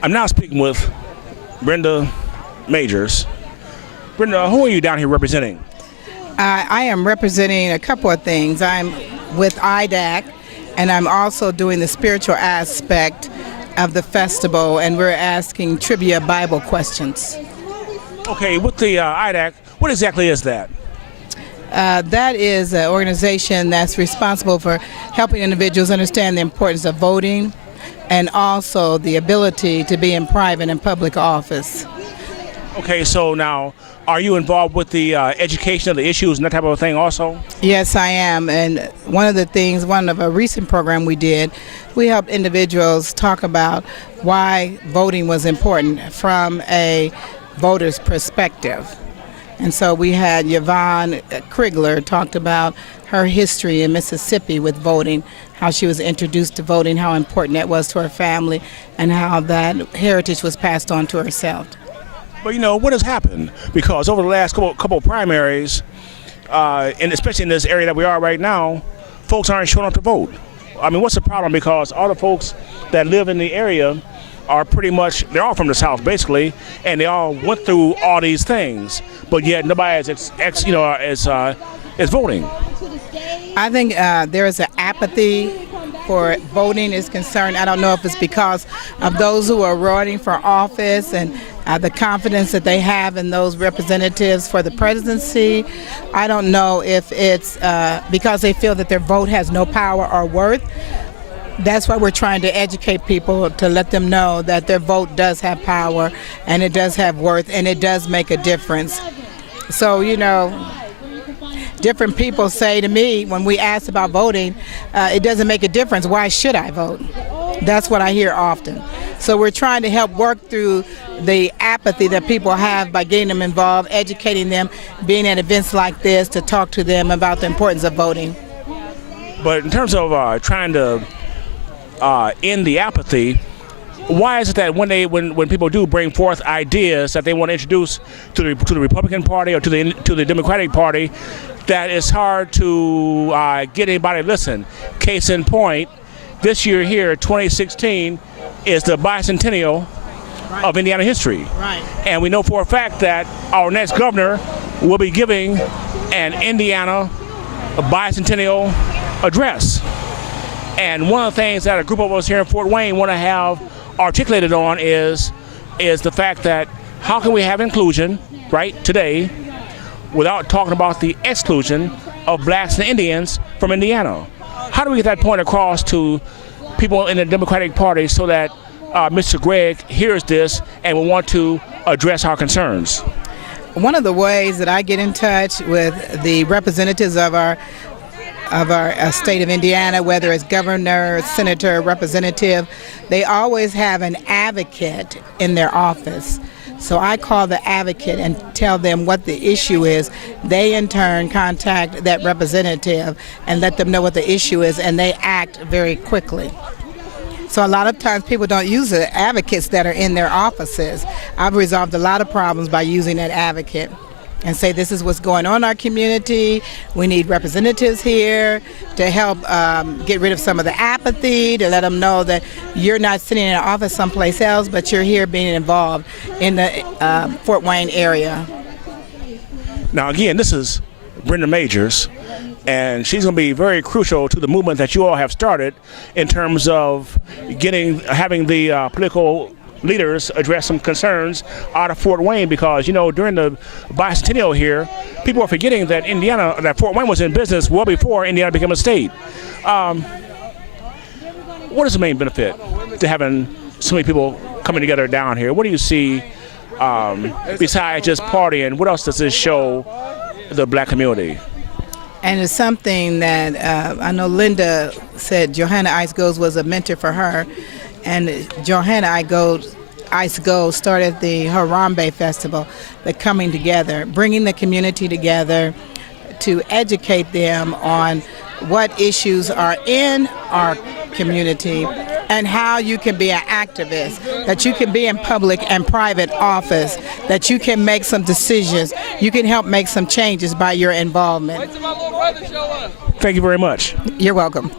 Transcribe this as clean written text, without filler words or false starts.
I'm now speaking with Brenda Majors. Brenda, who are you down here representing? I am representing a couple of things. I'm with IDAAC, and I'm also doing the spiritual aspect of the festival, and we're asking trivia Bible questions. Okay, with the IDAAC, what exactly is that? That is an organization that's responsible for helping individuals understand the importance of voting and also the ability to be in private and public office. Okay, so now, are you involved with the education of the issues and that type of thing also? Yes, I am. And one of a recent program we did, we helped individuals talk about why voting was important from a voter's perspective. And so we had Yvonne Krigler talked about her history in Mississippi with voting, how she was introduced to voting, how important that was to her family, and how that heritage was passed on to herself. But you know, what has happened? Because over the last couple primaries, and especially in this area that we are right now, folks aren't showing up to vote. I mean, what's the problem? Because all the folks that live in the area are pretty much, they're all from the South basically, and they all went through all these things, but yet nobody is voting. I think there is an apathy for voting is concerned. I don't know if it's because of those who are running for office and the confidence that they have in those representatives for the presidency. I don't know if it's because they feel that their vote has no power or worth. That's why we're trying to educate people to let them know that their vote does have power and it does have worth and it does make a difference. So, you know, different people say to me when we ask about voting, it doesn't make a difference. Why should I vote? That's what I hear often. So we're trying to help work through the apathy that people have by getting them involved, educating them, being at events like this to talk to them about the importance of voting. But in terms of trying to end the apathy, why is it that when people do bring forth ideas that they want to introduce to the Republican Party or to the Democratic Party, that it's hard to get anybody to listen? Case in point, this year here, 2016, is the bicentennial of Indiana history. Right. And we know for a fact that our next governor will be giving an Indiana bicentennial address. And one of the things that a group of us here in Fort Wayne want to have articulated on is the fact that how can we have inclusion, right, today, without talking about the exclusion of blacks and Indians from Indiana? How do we get that point across to people in the Democratic Party so that Mr. Gregg hears this and will want to address our concerns? One of the ways that I get in touch with the representatives of our state of Indiana, whether it's governor, senator, representative, they always have an advocate in their office. So I call the advocate and tell them what the issue is. They in turn contact that representative and let them know what the issue is, and they act very quickly. So a lot of times people don't use the advocates that are in their offices. I've resolved a lot of problems by using that advocate and say this is what's going on in our community. We need representatives here to help get rid of some of the apathy, to let them know that you're not sitting in an office someplace else, but you're here being involved in the Fort Wayne area. Now again, this is Brenda Majors, and she's going to be very crucial to the movement that you all have started in terms of having the political leaders address some concerns out of Fort Wayne, because, you know, during the bicentennial here, people are forgetting that Fort Wayne was in business well before Indiana became a state. What is the main benefit to having so many people coming together down here? What do you see besides just partying? What else does this show the black community? And it's something that I know Linda said Johanna Ice Goes was a mentor for her. And Johanna Ice Gold started the Harambe Festival, the coming together, bringing the community together to educate them on what issues are in our community and how you can be an activist, that you can be in public and private office, that you can make some decisions, you can help make some changes by your involvement. Thank you very much. You're welcome.